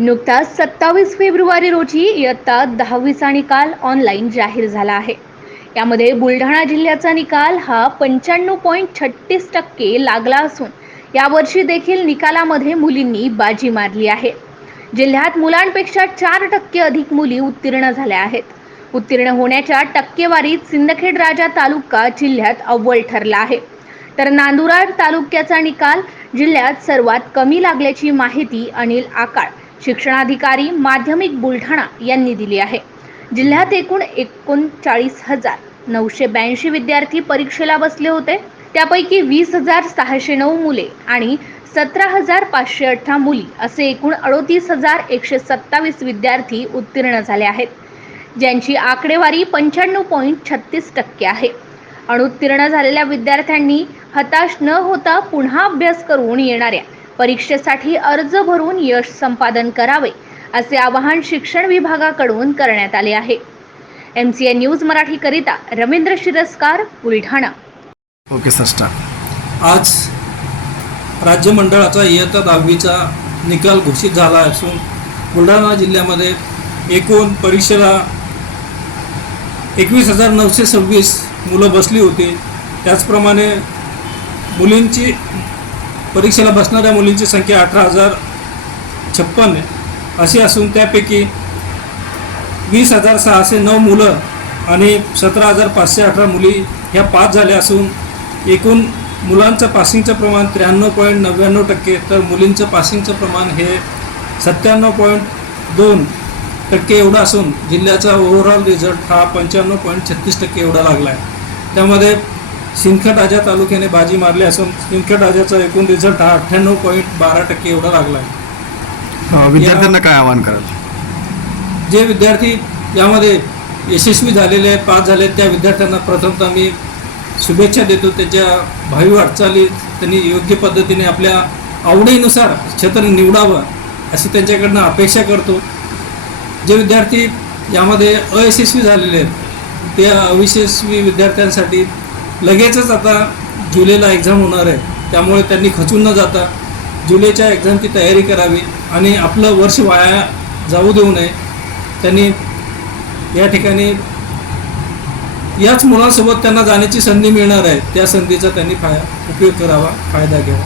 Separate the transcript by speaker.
Speaker 1: नुकताच सत्तावीस फेब्रुवारी रोजी इयत्ता दहावीचा निकाल ऑनलाईन जाहीर झाला आहे. यामध्ये बुलढाणा जिल्ह्याचा निकाल हा पंच्याण्णव पॉईंट छत्तीस टक्के लागला असून यावर्षी देखील निकालामध्ये मुलींनी बाजी मारली आहे. जिल्ह्यात मुलांपेक्षा चार टक्के अधिक मुली उत्तीर्ण झाल्या आहेत. उत्तीर्ण होण्याच्या टक्केवारीत सिंदखेड राजा तालुका जिल्ह्यात अव्वल ठरला आहे. तर नांदुरार तालुक्याचा निकाल जिल्ह्यात सर्वात कमी लागल्याची माहिती अनिल आकाळ शिक्षणाधिकारी माध्यमिक बुलढाणा यांनी दिली आहे. जिल्ह्यात एकूण एकोणचाळीस हजार नऊशे ब्याऐंशी विद्यार्थी परीक्षेला बसले होते. त्यापैकी वीस हजार सहाशे नऊ मुले आणि सतरा हजार पाचशे अठरा मुली असे एकूण अडोतीस हजार एकशे सत्तावीस विद्यार्थी उत्तीर्ण झाले आहेत. ज्यांची आकडेवारी पंच्याण्णव पॉईंट छत्तीस टक्के आहे. अनुत्तीर्ण झालेल्या विद्यार्थ्यांनी हताश न होता पुन्हा अभ्यास करून येणाऱ्या परीक्षेसाठी अर्ज भरून यश संपादन करावे असे आवाहन शिक्षण विभागाकडून करण्यात आले आहे. एम सी एन न्यूज मराठीकरिता रवींद्र शिरस्कार बुलढाणा.
Speaker 2: ओके सष्टा. आज राज्य मंडळाचा इयत्ता दहावीचा निकाल घोषित झाला असून बुलढाणा जिल्ह्यामध्ये एकूण परीक्षेला एकवीस हजार नऊशे सव्वीस मुलं बसली होती. त्याचप्रमाणे मुलींची परीक्षेला बसणाऱ्या मुलींची संख्या अठरा हजार छप्पन आहे. अशी असून त्यापैकी वीस हजार सहाशे नऊ मुलं आणि सतरा हजार पाचशे अठरा मुली ह्या पास झाल्या असून एकूण मुलांचं पासिंगचं प्रमाण त्र्याण्णव पॉईंट नव्याण्णव टक्के तर मुलींचं पासिंगचं प्रमाण हे सत्त्याण्णव पॉईंट दोन टक्के एवढा असून जिल्ह्याचा ओव्हरऑल रिझल्ट हा पंच्याण्णव पॉईंट छत्तीस टक्के एवढा लागला आहे त्यामध्ये सिंदखेड राजा तालुक्याने बाजी मारली असून सिंदखेड राजाचा एकूण रिझल्ट हा अठ्ठ्याण्णव पॉईंट बारा टक्के एवढा लागला
Speaker 3: आहे. विद्यार्थ्यांना काय आवाहन कराल?
Speaker 2: जे विद्यार्थी यामध्ये यशस्वी झालेले आहेत पास झाले आहेत त्या विद्यार्थ्यांना प्रथमतः मी शुभेच्छा देतो. त्याच्या भावी वाटचाली त्यांनी योग्य पद्धतीने आपल्या आवडीनुसार क्षेत्र निवडावं अशी त्यांच्याकडनं अपेक्षा करतो. जे विद्यार्थी यामध्ये अयशस्वी झालेले आहेत त्या अयशस्वी विद्यार्थ्यांसाठी लगेचच आता जुलैला एक्झाम होणार आहे. त्यामुळे त्यांनी खचून न जाता जुलैच्या एक्झामची तयारी करावी आणि आपलं वर्ष वाया जाऊ देऊ नये. त्यांनी या ठिकाणी याच मुलांसोबत त्यांना जाण्याची संधी मिळणार आहे. त्या संधीचा त्यांनी फाय उपयोग करावा फायदा घ्यावा.